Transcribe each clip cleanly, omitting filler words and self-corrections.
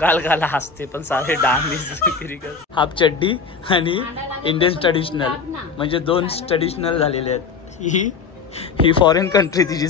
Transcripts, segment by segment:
घाल घाल हसते पण सारे डान्स हाफ चड्डी आणि इंडियन ट्रेडिशनल म्हणजे दोन ट्रेडिशनल झालेले आहेत. ही फॉरेन कंट्री तिची.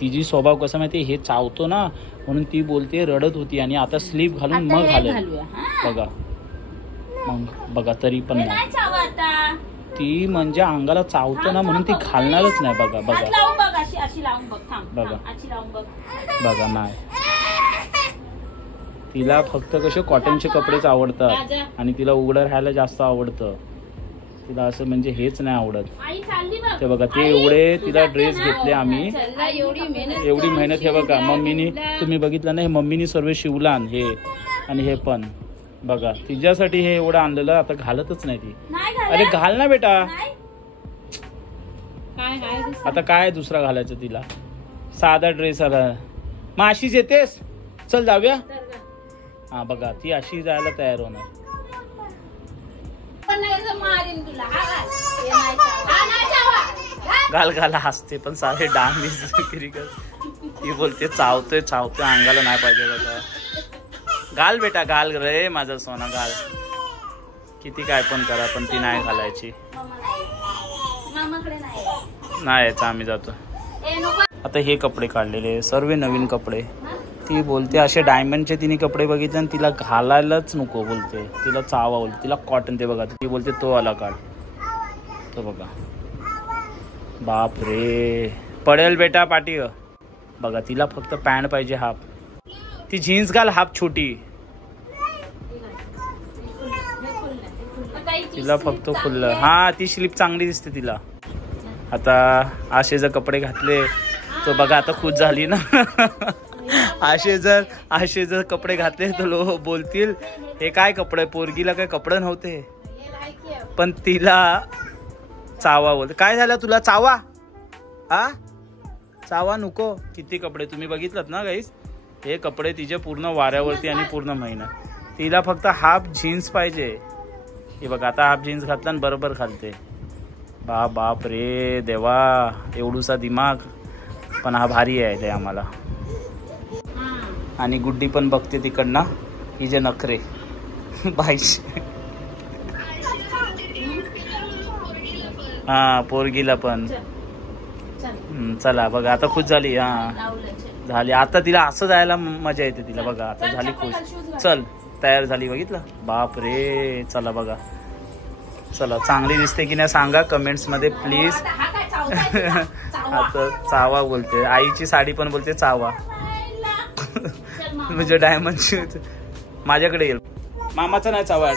तिची स्वभाव कसा माहिती, हे चावतो ना म्हणून ती बोलते रडत होती आणि आता स्लीप घालून मग घालेल. बघा मग बघा तरी पण नाही, ती म्हणजे अंगाला चावतो ना म्हणून ती घालणारच नाही. बघा बघा बघा बघा नाही, तिला फक्त कसे कॉटनचे कपडेच आवडतात आणि तिला उघडं राहायला जास्त आवडतं. तिला असं म्हणजे हेच नाही आवडत. ते बघा ते एवढे तिला ड्रेस घेतले आम्ही, एवढी मेहनत. हे बघा मम्मीनी, तुम्ही बघितलं ना, हे मम्मीनी सर्व शिवला हे आणि हे पण बघा तिच्यासाठी हे एवढं आणलेलं. आता घालतच नाही ती. अरे घाल ना बेटा, आता काय दुसरा घालायचं तिला, साधा ड्रेस आला. मग अशीच येतेस, चल जाऊया. हा बघा ती अशी जायला तयार होणार. घाल घाल हसते पण सारे डान्स ती बोलते चावतोय चावतोय, अंगाला नाही पाहिजे. बघा घाल बेटा घाल रे माझा सोना घाल. किती काय पण करा पण ती नाही घालायची. नाही यायचं, आम्ही जातो. आता हे कपडे काढलेले सर्व नवीन कपडे. ती बोलते असे डायमंडचे तिने कपडे बघितले आणि तिला घालायलाच नको बोलते, तिला चावा बोलते. तिला कॉटन ते बघा ती बोलते तो आला काढ. तो बघा बाप रे पडेल बेटा पाठी. बघा तिला फक्त पॅन्ट पाहिजे हाफ. ती जीन्स घाल हाफ छोटी, तिला फक्त खुल्लं. हा ती स्लीप चांगली दिसते तिला. आता असे जर कपडे घातले तर बघा आता खुश झाली ना. असे जर कपडे घातले तर लोक बोलतील हे काय कपडे, पोरगीला काय कपडे नव्हते. पण तिला चावा बोलते. काय झालं तुला चावा? हा चावा नको. किती कपडे तुम्ही बघितलं ना गाईस, हे कपडे तिचे पूर्ण वाऱ्यावरती आणि पूर्ण महिना. तिला फक्त हाफ जीन्स पाहिजे. हे बघा आता हाफ जीन्स घातला आणि बरोबर घालते. बाप रे देवा, एवढूसा दिमाग. पण हा भारी आहे आम्हाला. आणि गुड्डी पण बघते तिकडनं, ही जे नखरे बाईचे. हा पोरगीला पण चला बघा आता खुश झाली. हा झाली. आता तिला असं जायला मजा येते तिला. बघा आता झाली खुश. चल तयार झाली. बघितलं बाप रे. चला बघा, चला चांगली दिसते की नाही सांगा कमेंट्स मध्ये प्लीज. आता चावा बोलते, आईची साडी पण बोलते चावा. म्हणजे डायमंडची माझ्याकडे येईल. मामाचा नाही चावा.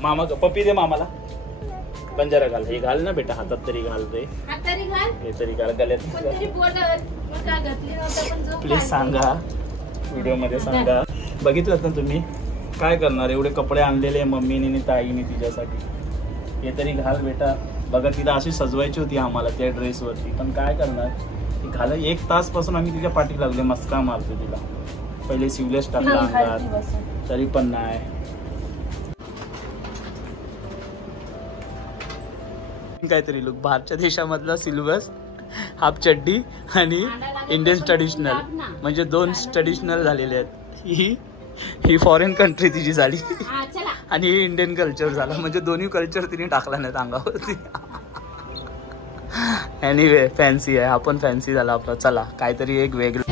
मामा पप्पी दे मामाला. पंजारा घाल. हे घाल ना बेटा, हातात तरी घाल रे. हे तरी घाल गल्यात. प्लीज सांगा व्हिडिओ मध्ये सांगा. बघितलं ना तुम्ही काय करणार, एवढे कपडे आणलेले मम्मीने आणि ताईने तिच्यासाठी. हे तरी घाल बेटा. बघा तिला अशी सजवायची होती आम्हाला त्या ड्रेसवरती, पण काय करणार ती घाल. 1 तास पासून आम्ही तिच्या पाठी लागले, मस्का मारतो तिला. पहिले सिवलेस टाकला अंगात तरी पण नाही. काहीतरी लुक बाहेरच्या देशामधला सिल्वस हाफ चड्डी आणि इंडियन ट्रेडिशनल म्हणजे दोन ट्रेडिशनल झालेले आहेत. ही फॉरेन कंट्री तिची झाली आणि इंडियन कल्चर झाला, म्हणजे दोन्ही कल्चर तिने टाकला नाहीत अंगावरती. एनिवे फॅन्सी आहे, आपण फॅन्सी झाला आपला. चला काहीतरी एक वेगळं.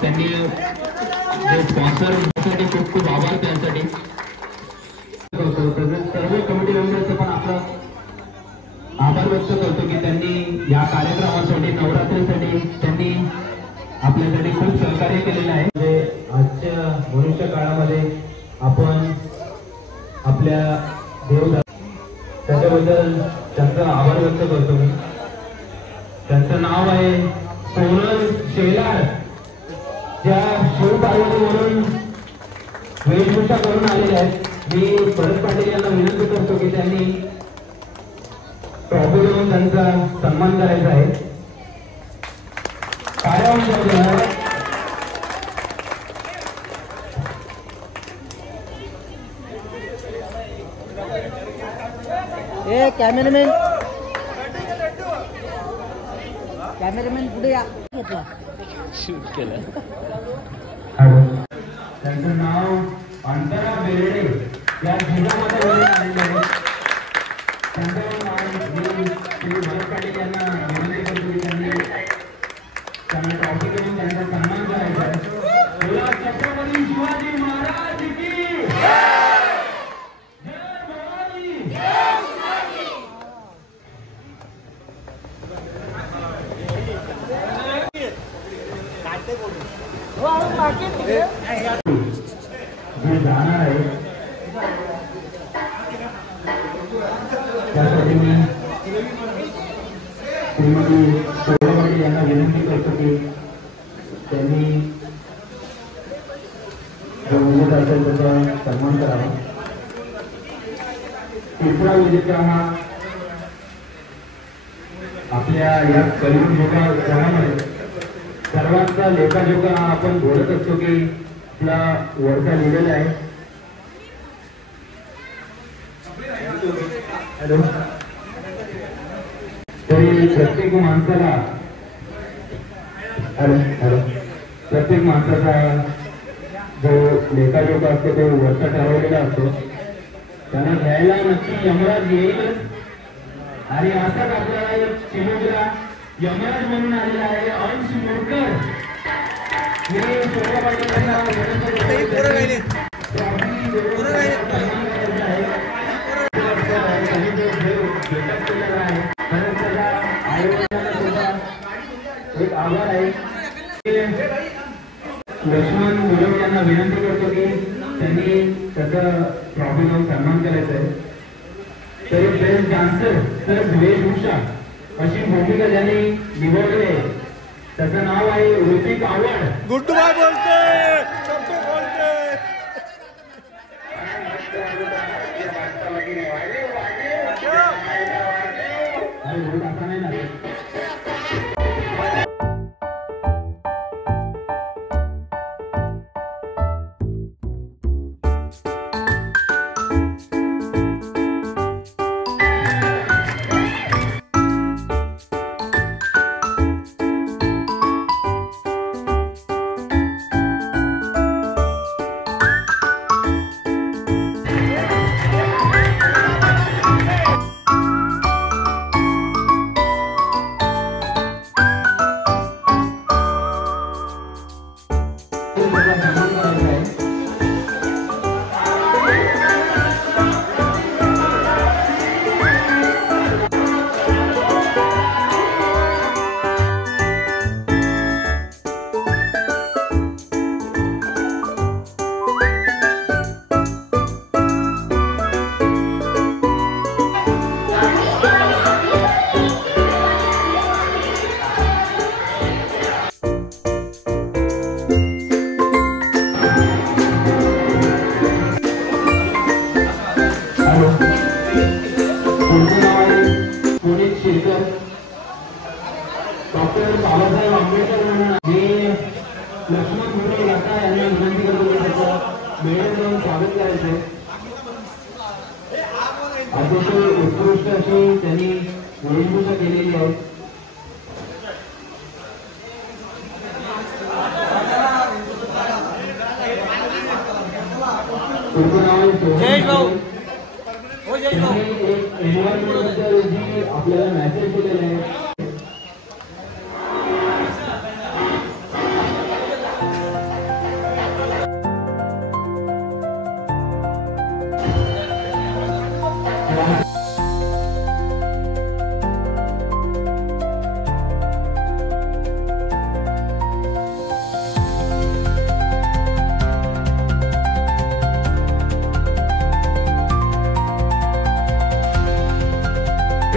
त्यांनी जे स्पॉन्सरसाठी खूप खूप आभार त्यांसाठी. सर्व कमिटी मेंबरचं पण आपला आभार व्यक्त करतो की त्यांनी या कार्यक्रमासाठी नवरात्रीसाठी त्यांनी आपल्यासाठी खूप सहकार्य केलेलं आहे. म्हणजे आजच्या भविष्य काळामध्ये आपण आपल्या देवदा त्याच्याबद्दल त्यांचा आभार व्यक्त करतो मी. त्यांचं नाव आहे सोनल शेलार, ज्या शिवपार्वती म्हणून वेशभूषा करून आलेल्या आहेत. मी भरत पाटील यांना विनंती करतो की त्यांनी ट्रॉफी देऊन त्यांचा सन्मान करायचा आहे. काय कॅमेरामॅन पुढे या. शूट केलं. त्यांचं नाव अंतरा बेर्डे या जिल्ह्यामध्ये आलेले आहे. त्यांचं नाव भरत पाटील यांना विनंती करतो की त्यांनी त्यांना ट्रॉफी देऊन त्यांचा सन्मान करायचा आहे. बोला छत्रपती शिवाजी महाराज की जे जाणार आहे त्यासाठी मी श्रीमती सोळा पाटील यांना विनंती करतो की त्यांनी जो विजेता असेल त्याचा सन्मान करावा. तिसरा विजेता हा आपल्या या कलियुग जगामध्ये सर्वांचा लेखाजोखा आपण बोलत असतो की आपला वरचा लिहिलेला आहे. हॅलो. तरी प्रत्येक माणसाला प्रत्येक माणसाचा जो लेखाजोखा असतो तो वरचा ठरवलेला असतो. त्यांना घ्यायला नक्की यमराज येईलच. आणि असाच आपल्याला एक चिमुकला यमराज म्हणून आलेला आहे अंश मोडकर. मी सोळा पाटीलांना एक आभार आहे. लक्ष्मण मुलम यांना विनंती करतो की त्यांनी त्याचा ट्रॉफी लावून सन्मान करायचा आहे. तरी बेस्ट डान्सर प्लस वेशभूषा अशी भूमिका ज्यांनी निभावली आहे त्याचं नाव आहे ऋतिक आवड. गुड्डू बाय बोलते अतिशय उत्कृष्ट अशी त्यांनी वेशभूषा केलेली आहे. आपल्याला मेसेज दिलेला आहे.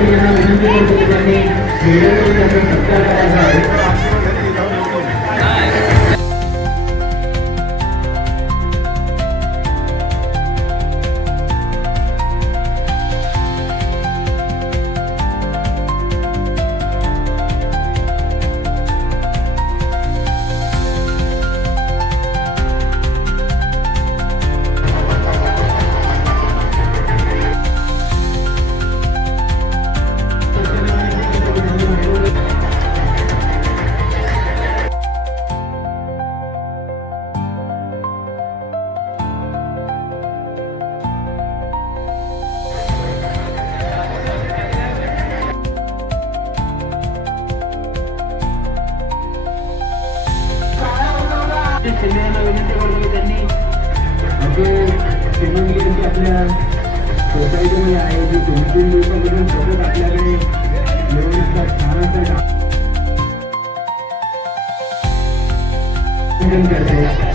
यांना विनंती करतो की त्यांनी वेळेवर त्यांचा सत्कार करायचा आहे. शिंदेना विनंती करतो की त्यांनी आपल्या सोसायटीमध्ये आहे जी 2-3 दिवसापासून सतत आपल्याकडे व्यवस्थित छान करते.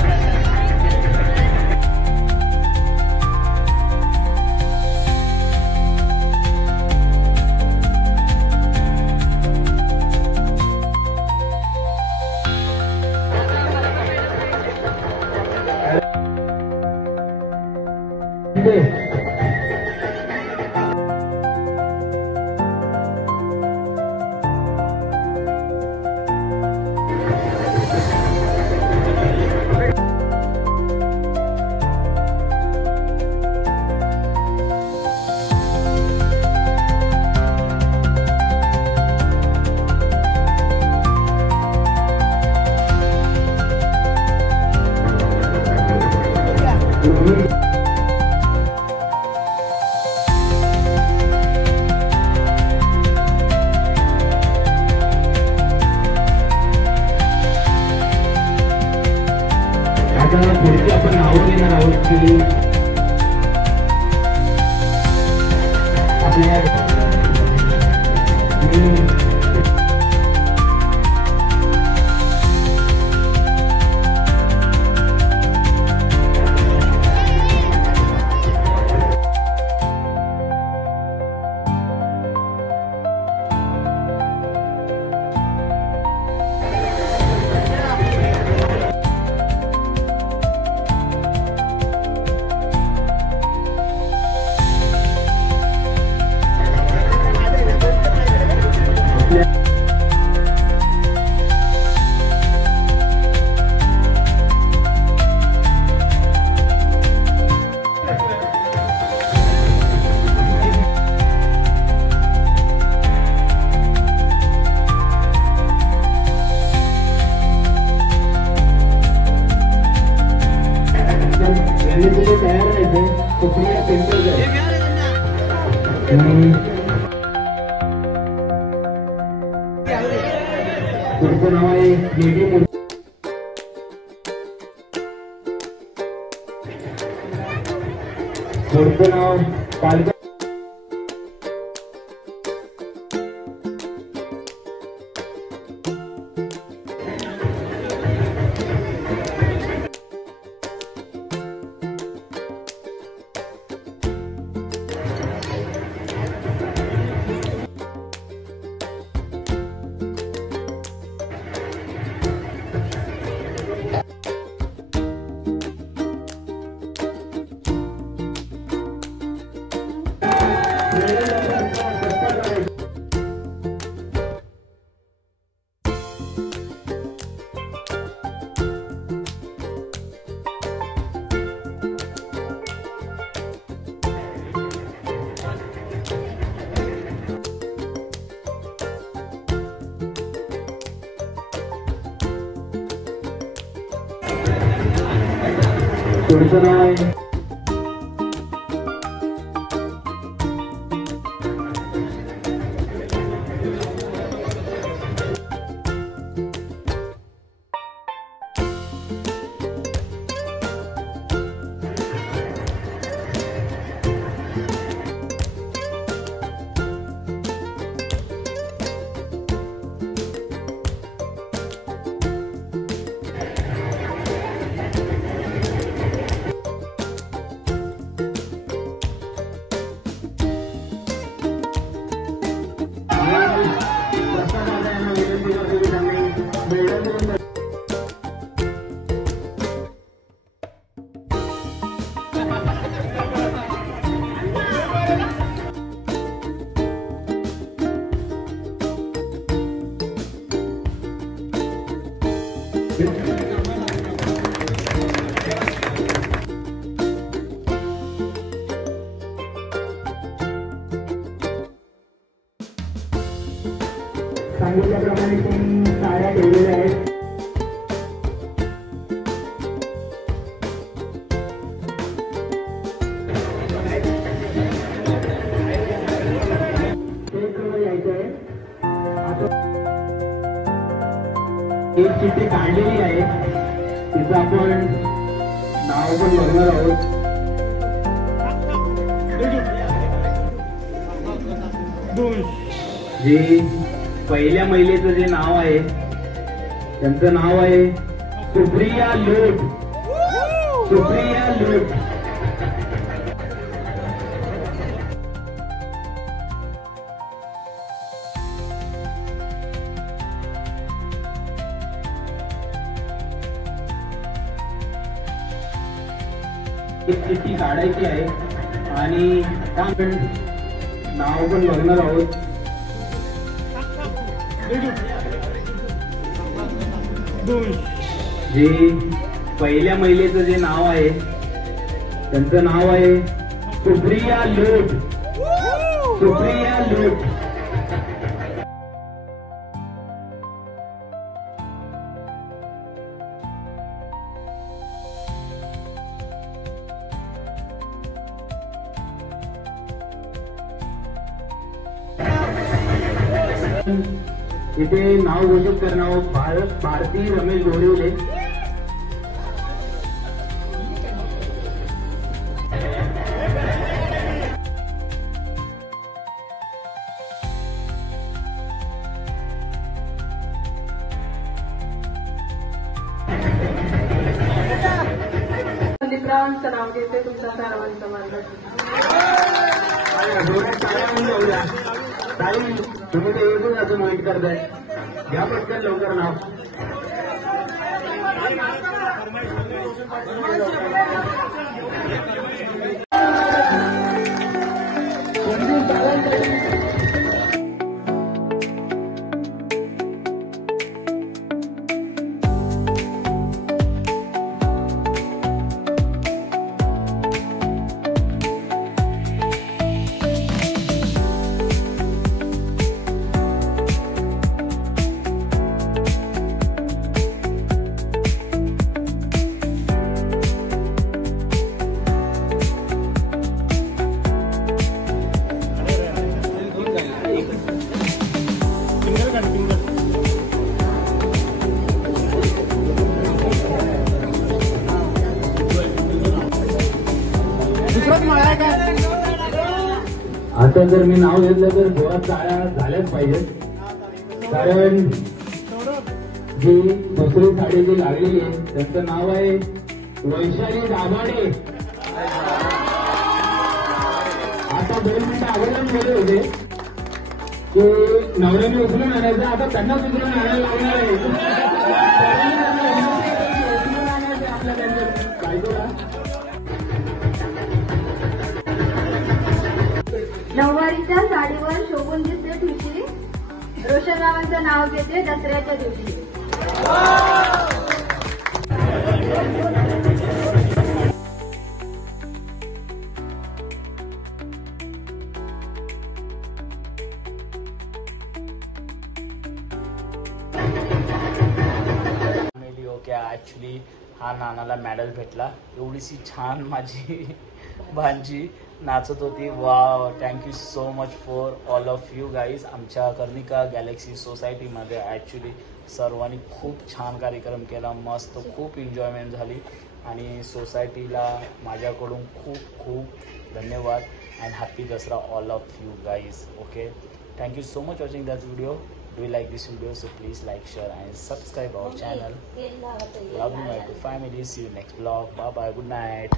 पुढची आपण नावं घेणार आहोत की आपल्या तयार राहायचे तो प्रिया पेंटर पुढचं नाव आहे जेडी पुढचं नाव पालघर पुढचं नाव आहे त्याच्याप्रमाणे 3 साड्या ठेवलेल्या आहेत. एक चिठ्ठी काढलेली आहे, तिचं आपण नाव पण बघणार आहोत. जे पहिल्या महिलेचं जे नाव आहे त्यांचं नाव आहे सुप्रिया लोट. सुप्रिया लोट. एक चिठ्ठी काढायची आहे आणि आपण नाव पण बघणार आहोत. जे पहिल्या महिलेचं जे नाव आहे त्यांचं नाव आहे सुप्रिया लोट. सुप्रिया लोट. इथे नाव घोषित करणार भारती रमेश गोडीवले. संदीपरावांचं नाव घेते. तुमचा सर्वांचा मार्ग. तुम्ही ते एकच अजून वेट करताय. घ्या पटकन लवकर नाव. आता जर मी नाव घेतलं तर जोरात टाळ्या झाल्याच पाहिजेत, कारण जी दुसरी साडी जी लागलेली आहे त्यांचं नाव आहे वैशाली दाभाडे. आता 2 मिनिटं अगोदर गेले होते की नवऱ्याने उचलून आणायचं, आता त्यांनाच उचलून आणायला लागणार आहे. आपल्या त्यांच्या बायकोला नऊवारीच्या साडीवर शोभून दिसते ठुशी. रोशनरावांचं नाव घेते दसऱ्याच्या दिवशी. ऍक्च्युली हा नानाला मेडल भेटला. एवढीशी छान माझी भांजी नाचत होती. Wow, thank you so much for all of you guys. आमच्या कर्णिका गॅलेक्सी सोसायटीमध्ये ॲक्च्युली सर्वांनी खूप छान कार्यक्रम केला. मस्त खूप एन्जॉयमेंट झाली आणि सोसायटीला माझ्याकडून खूप खूप धन्यवाद and happy Dussehra all of you guys. Okay, thank you so much watching that video. Do you like this video? So please like, share and subscribe our channel. Love you my family. See you next vlog. Bye bye. Good night.